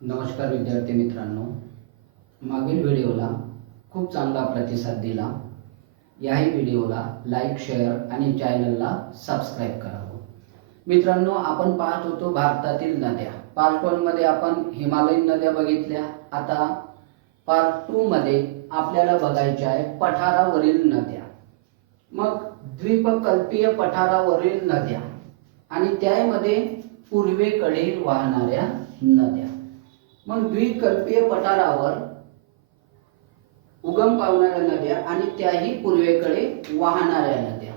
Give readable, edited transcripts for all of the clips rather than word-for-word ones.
नमस्कार विद्यार्थी मित्रांनो, मागील व्हिडिओला खूप चांगला प्रतिसाद दिला। याही व्हिडिओला लाईक, शेअर आणि चॅनलला सबस्क्राइब करावं। मित्रांनो, आपण पाहत होतो भारतातील नद्या। पार्ट 1 मध्ये आपण हिमालयीन नद्या बघितल्या। आता पार्ट 2 मध्ये आपल्याला बघायचे आहे पठारावरील नद्या। मग द्वीपकल्पीय पठारावरील नद्या आणि त्यामध्ये पूर्वेकडे वाहणाऱ्या नद्या। मग द्वीपकल्पीय पठारावर उगम पावणाऱ्या नद्या आणि त्याही पूर्वेकडे वाहणाऱ्या नद्या।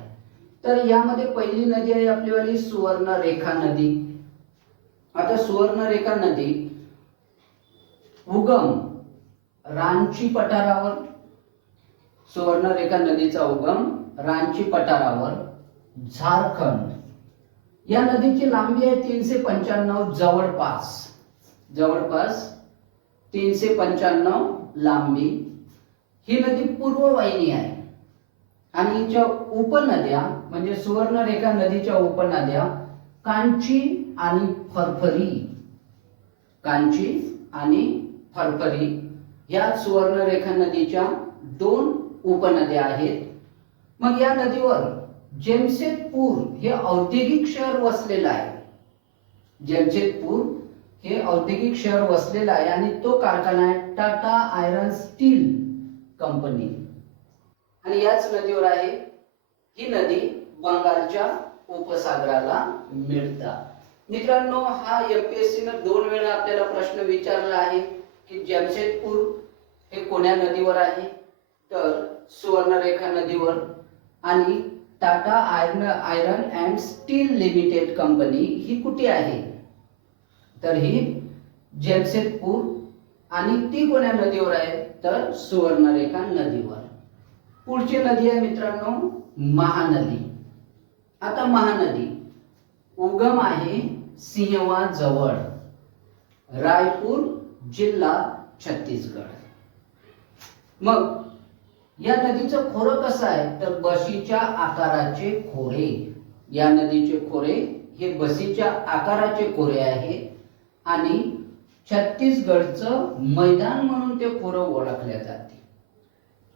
तर यामध्ये पहिली नदी आहे आपलीवाली सुवर्णरेखा नदी। आता सुवर्णरेखा नदी उगम रांची पठारावर, सुवर्णरेखा नदीचा उगम रांची पठारावर झारखंड। या नदीची लांबी आहे 395, जवळपास 395 लांबी। ही नदी पूर्ववाहिनी आहे आणि हिच्या उपनद्या म्हणजे सुवर्णरेखा नदीच्या उपनद्या कांची आणि फरफरी या सुवर्णरेखा नदीच्या 2 उपनद्या आहेत। मग या नदीवर जमशेदपूर हे औद्योगिक शहर वसलेलं आहे। जमशेदपूर हे औद्योगिक शहर वसलेलं आहे आणि तो कारखाना आहे टाटा आयर्न स्टील कंपनी आणि याच नदीवर आहे। ही नदी बंगालच्या उपसागराला मिळतात। मित्रांनो, हा एमपीएससी ने 2 वेळा आपल्याला प्रश्न विचारला आहे की जमशेदपूर हे कोण्या नदीवर आहे, तर सुवर्णरेखा नदीवर। आणि Tata iron and steel limited company ही कुठे आहे, तर ही जमशेदपूर आणि ती कोण्या नदीवर आहे, तर सुवर्णरेखा नदीवर। पुढची नदी आहे मित्रांनो महानदी। आता महानदी उगम आहे सिंहवा जवळ, रायपूर जिल्हा छत्तीसगड। मग या नदीचं खोरं कसं आहे, तर बशीच्या आकाराचे खोरे। या नदीचे खोरे हे बशीच्या आकाराचे खोरे आहे आणि छत्तीसगडचं मैदान म्हणून ते खोरं ओळखले जाते।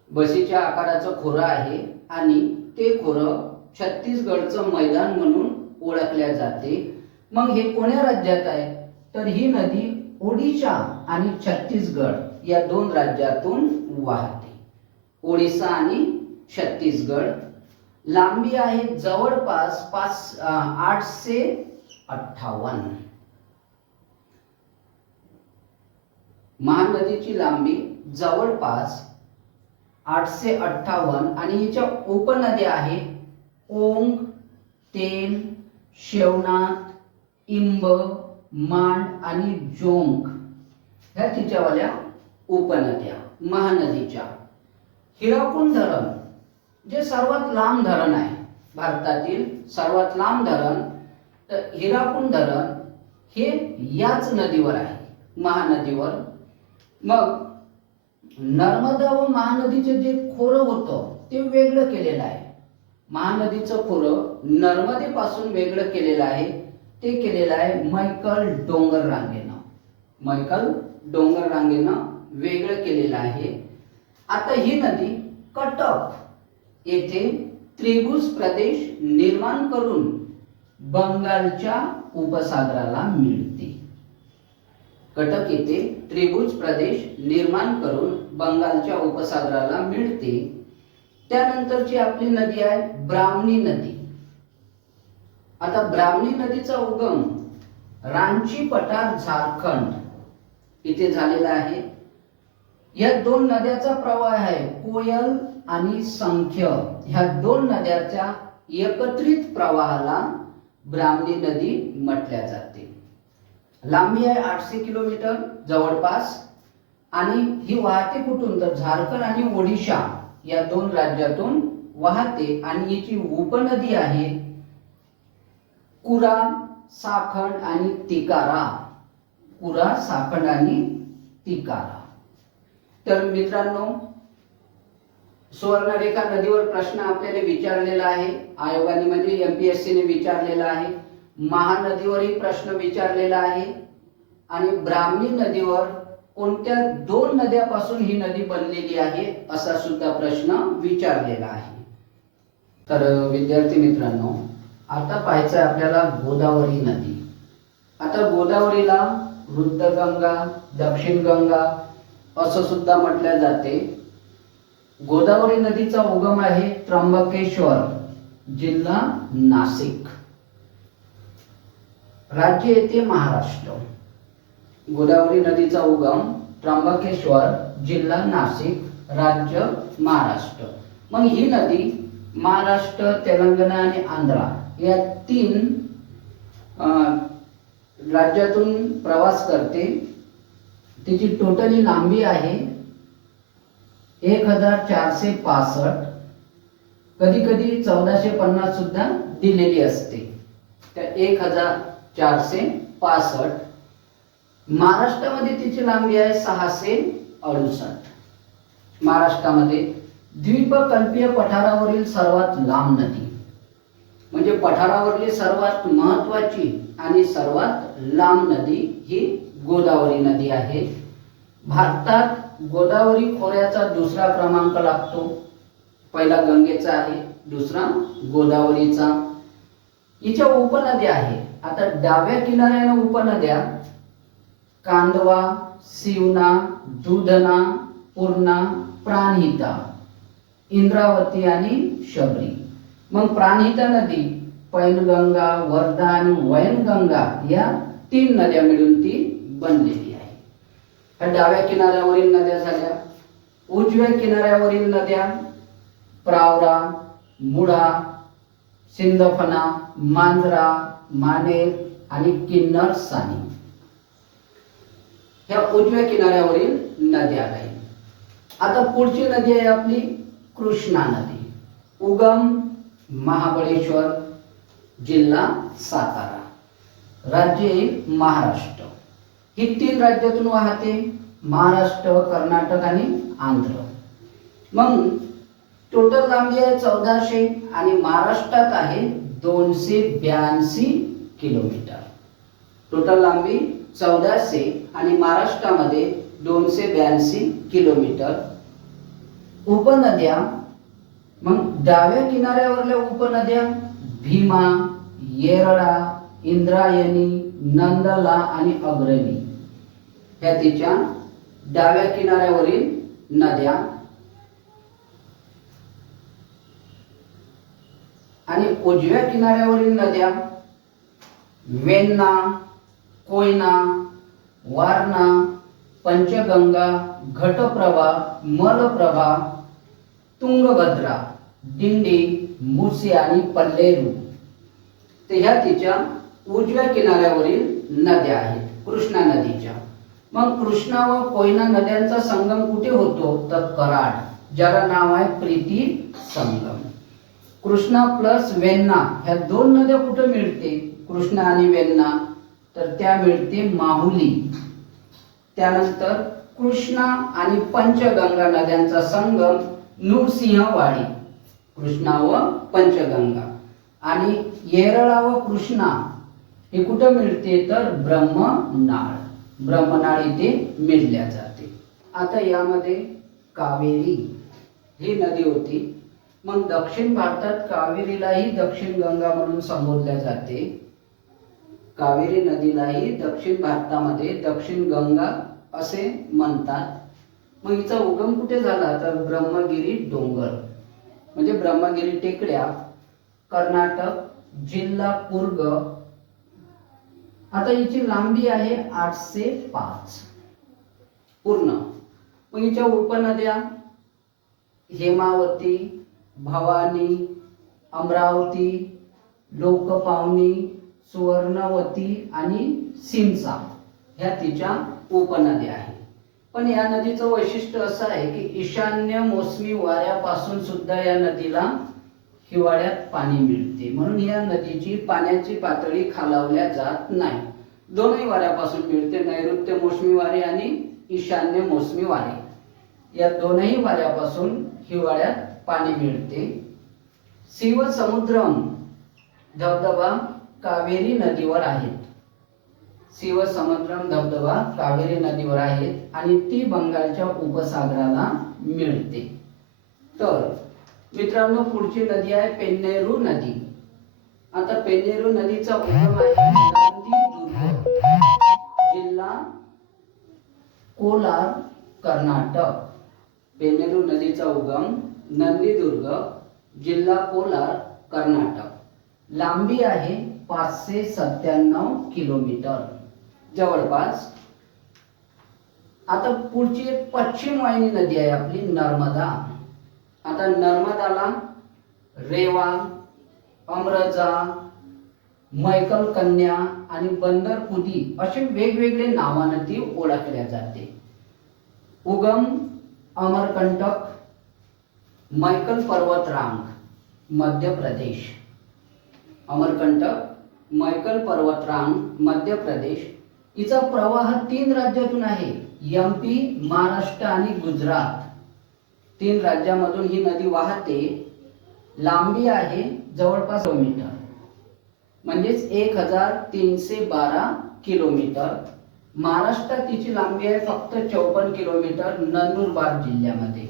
बशीच्या आकाराचं खोरं आहे आणि ते खोरं छत्तीसगडचं मैदान म्हणून ओळखले जाते। मग हे कोण्या राज्यात आहे, तर ही नदी ओडिशा आणि छत्तीसगड या 2 राज्यातून वाहते। ओडिशा आणि छत्तीसगड। लांबी आहे जवळपास 858। महानदीची लांबी जवळपास 858 आणि हिच्या उपनद्या आहे ओंग, तेल, शेवनाथ, इंब, मांड आणि जोंक ह्या तिच्यावाल्या उपनद्या महानदीच्या। हिराकुंड धरण जे सर्वात लांब धरण आहे, भारतातील सर्वात लांब धरण, तर हिराकुंड धरण हे याच नदीवर आहे, महानदीवर। मग नर्मदा व महानदीचे जे खोरं होतं ते वेगळं केलेलं आहे। महानदीचं खोरं नर्मदेपासून वेगळं केलेलं आहे, ते केलेलं आहे मैकल डोंगर रांगेनं वेगळं केलेलं आहे। आता ही नदी कटक येथे त्रिभुज प्रदेश निर्माण करून बंगालच्या उपसागराला मिळते। कटक येथे त्रिभुज प्रदेश निर्माण करून बंगालच्या उपसागराला मिळते। त्यानंतरची आपली नदी आहे ब्राह्मणी नदी। आता ब्राह्मणी नदीचा उगम रांची पठार झारखंड इथे झालेला आहे। या 2 नद्याचा प्रवाह आहे कोयल आणि संख्य। ह्या 2 नद्याच्या एकत्रित प्रवाहाला ब्राह्मणी नदी म्हटल्या जाते। लांबी आहे 800 किलोमीटर जवळपास आणि ही वाहते कुठून, तर झारखंड आणि ओडिशा या 2 राज्यातून वाहते आणि हिची उपनदी आहे कुरा, साखंड आणि तिकारा। तर मित्रांनो, सुवर्णरेखा नदीवर प्रश्न आपल्याला विचारलेला आहे आयोगाने, म्हणजे एमपीएससी ने विचारलेला आहे। महानदीवरही प्रश्न विचारलेला आहे आणि ब्राह्मणी नदीवर कोणत्या दोन नद्यापासून ही नदी बनलेली आहे असा सुद्धा प्रश्न विचारलेला आहे. तर विद्यार्थी मित्रांनो, आता पाहायचं आहे आपल्याला गोदावरी नदी. आता गोदावरीला वृद्धगंगा, दक्षिण गंगा असं सुद्धा म्हटले जाते. गोदावरी नदीचा उगम आहे त्र्यंबकेश्वर, जिल्हा नाशिक, राज्य येते महाराष्ट्र. गोदावरी नदीचा उगम त्र्यंबकेश्वर, जिल्हा नाशिक, राज्य महाराष्ट्र. मग ही नदी महाराष्ट्र, तेलंगणा आणि आंध्रा या तीन राज्यातून प्रवास करते. तिची टोटली लांबी आहे 1465, कधी कधी 1450 सुद्धा दिलेली असते. त्या 1465. महाराष्ट्रामध्ये तिची लांबी आहे 668. महाराष्ट्रामध्ये द्वीपकल्पीय पठारावरील सर्वात लांब नदी, म्हणजे पठारावरली सर्वात महत्वाची आणि सर्वात लांब नदी ही गोदावरी नदी आहे. भारतात गोदावरी खोऱ्याचा दुसरा क्रमांक लागतो. पहिला गंगेचा आहे, दुसरा गोदावरीचा. हिच्या उपनद्या आहे. आता डाव्या किनाऱ्याने उपनद्या कांदवा, शिवना, दूधना, पूर्णा, प्राणहिता, इंद्रावती आणि शबरी. मग प्राणहिता नदी पैनगंगा, वर्धा आणि वैनगंगा या तीन नद्या मिळून ती बनलेली आहे. ह्या डाव्या किनाऱ्यावरील नद्या झाल्या. उजव्या किनाऱ्यावरील नद्या प्रावरा, मुळा, सिंदफना, मांजरा, मानेर आणि किन्नर सानी ह्या उजव्या किनाऱ्यावरील नद्या आहेत. आता पुढची नदी आहे आपली कृष्णा नदी. उगम महाबळेश्वर, जिल्हा सातारा, राज्य महाराष्ट्र. ही तीन राज्यातून वाहते, महाराष्ट्र, कर्नाटक आणि आंध्र. मग टोटल लांबी आहे 1400 आणि महाराष्ट्रात आहे 282 किलोमीटर. टोटल लांबी 1400 आणि महाराष्ट्रामध्ये 282 किलोमीटर. उपनद्या, मग डाव्या किनाऱ्यावरल्या उपनद्या भीमा, येरळा, इंद्रायणी, नंदला आणि अग्रणी ह्या तिच्या डाव्या किनाऱ्यावरील नद्या. आणि उजव्या किनाऱ्यावरील नद्या वेण्णा, कोयना, वारणा, पंचगंगा, घटप्रभा, मलप्रभा, तुंगभद्रा, दिंडी, मुसी आणि पल्लेरू. ते ह्या तिच्या उजव्या किनाऱ्यावरील नद्या आहेत कृष्णा नदीच्या. मग कृष्णा व कोयना नद्यांचा संगम कुठे होतो तर कराड, ज्याला नाव आहे प्रीती संगम. कृष्णा प्लस वेण्णा ह्या दोन नद्या कुठे मिळते कृष्णा आणि वेण्णा तर त्या मिळते माहुली. त्यानंतर कृष्णा आणि पंचगंगा नद्यांचा संगम नृसिंहवाडी, कृष्णा व पंचगंगा. आणि येरळा व कृष्णा हे कुठे मिळते तर ब्रह्मनाळ, ब्रह्मनाळ इथे मिळल्या जाते. आता यामध्ये कावेरी ही नदी होती. मग दक्षिण भारतात कावेरीलाही दक्षिण गंगा म्हणून संबोधल्या जाते. कावेरी नदीलाही दक्षिण भारतामध्ये दक्षिण गंगा असे म्हणतात. मग हिचा उगम कुठे झाला तर ब्रह्मगिरी डोंगर, म्हणजे ब्रह्मगिरी टेकड्या, कर्नाटक, जिल्हा कुर्ग. आता हिची लांबी आहे 805 पूर्ण. मग हिच्या उपनद्या हेमावती, भवानी, अमरावती, लोकपावनी, सुवर्णवती आणि सिंचा ह्या तिच्या उपनद्या आहेत. पण या नदीचं वैशिष्ट्य असं आहे की ईशान्य मोसमी वाऱ्यापासून सुद्धा या नदीला हिवाळ्यात पाणी मिळते. म्हणून या नदीची पाण्याची पातळी खालावल्या जात नाही. दोनही वाऱ्यापासून मिळते, नैऋत्य मोसमी वारे आणि ईशान्य मोसमी वारे या दोनही वाऱ्यापासून हिवाळ्यात पाणी मिळते. शिवसमुद्रम धबधबा कावेरी नदीवर आहेत. शिवसमुद्रम धबधबा कावेरी नदीवर आहे आणि ती बंगालच्या उपसागराला मिळते. तर मित्रांनो, पुढची नदी आहे पेन्नेरू नदी. आता पेन्नेरू नदीचा उगम आहे नंदीदुर्ग, जिल्हा कोलार, कर्नाटक. पेन्नेरू नदीचा उगम नंदीदुर्ग, जिल्हा कोलार, कर्नाटक. लांबी आहे 597 किलोमीटर जवळपास. आता पुढची एक पश्चिम वाहिनी नदी आहे आपली नर्मदा. आता नर्मदाला रेवा, अमरजा, मैकल कन्या आणि बंदरपुदी असे वेगवेगळे नावाने ती ओळखल्या जाते. उगम अमरकंटक, मैकल पर्वतरांग, मध्य प्रदेश. अमरकंटक, मैकल पर्वतरांग, मध्य प्रदेश. हिचा प्रवाह 3 राज्यातून आहे, MP, महाराष्ट्र आणि गुजरात. 3 राज्यामधून ही नदी वाहते. लांबी आहे जवळपास किलोमीटर, म्हणजेच 1312 किलोमीटर. महाराष्ट्रात तिची लांबी आहे फक्त 54 किलोमीटर, नंदुरबार जिल्ह्यामध्ये.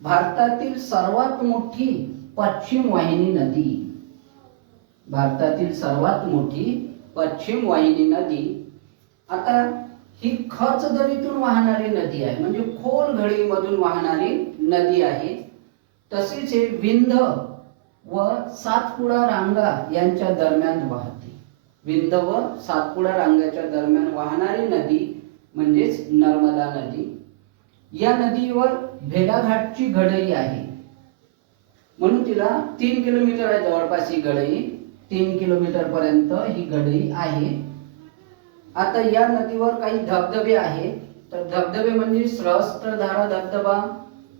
भारतातील सर्वात मोठी पश्चिम वाहिनी नदी. भारतातील सर्वात मोठी पश्चिम वाहिनी नदी. आता ही खचदरीतून वाहणारी नदी आहे, म्हणजे खोल घडीमधून वाहणारी नदी आहे. तसेच हे विंध्य व सातपुडा रांगा यांच्या दरम्यान वाहते. विंध्य व सातपुडा रांगाच्या दरम्यान वाहणारी नदी म्हणजेच नर्मदा नदी. या नदीवर भेडाघाटची गढई आहे, म्हणून तिला 3 किलोमीटर आहे जवळपास ही गढई. 3 किलोमीटर पर्यंत ही गढई आहे. आता या नदीवर काही धबधबे आहेत. तर धबधबे म्हणजे सहस्त्रधारा धबधबा,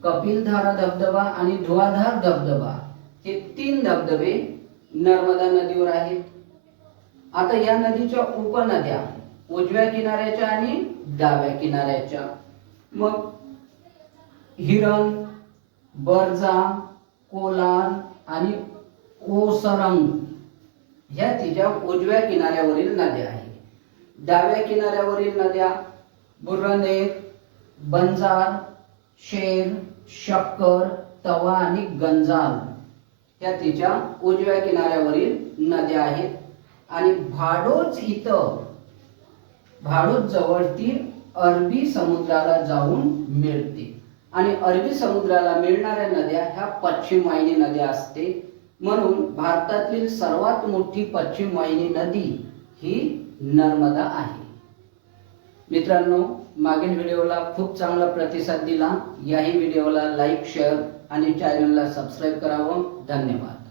कपिलधारा धबधबा आणि धुआधार धबधबा, हे 3 धबधबे नर्मदा नदीवर आहेत. आता या नदीच्या उपनद्या उजव्या किनाऱ्याच्या आणि डाव्या किनाऱ्याच्या. मग हिरण, बरजा, कोलार आणि ओसरंग ह्या तिच्या उजव्या किनाऱ्यावरील नद्या आहेत. डाव्या किनाऱ्यावरील नद्या बुर्रनेर, बंजार, शेर, शक्कर, तवा आणि गंजाल ह्या तिच्या उजव्या किनाऱ्यावरील नद्या आहेत. आणि भाडोच इथं, भाडोच जवळ ती अरबी समुद्राला जाऊन मिळते. आणि अरबी समुद्राला मिळणाऱ्या नद्या ह्या पश्चिम वाहिनी नद्या असते. म्हणून भारतातील सर्वात मोठी पश्चिम वाहिनी नदी ही नर्मदा आहे. मित्रांनो, मागील व्हिडिओला खूप चांगला प्रतिसाद दिला. याही व्हिडिओला लाईक, शेअर आणि चॅनलला सबस्क्राईब करावं. धन्यवाद.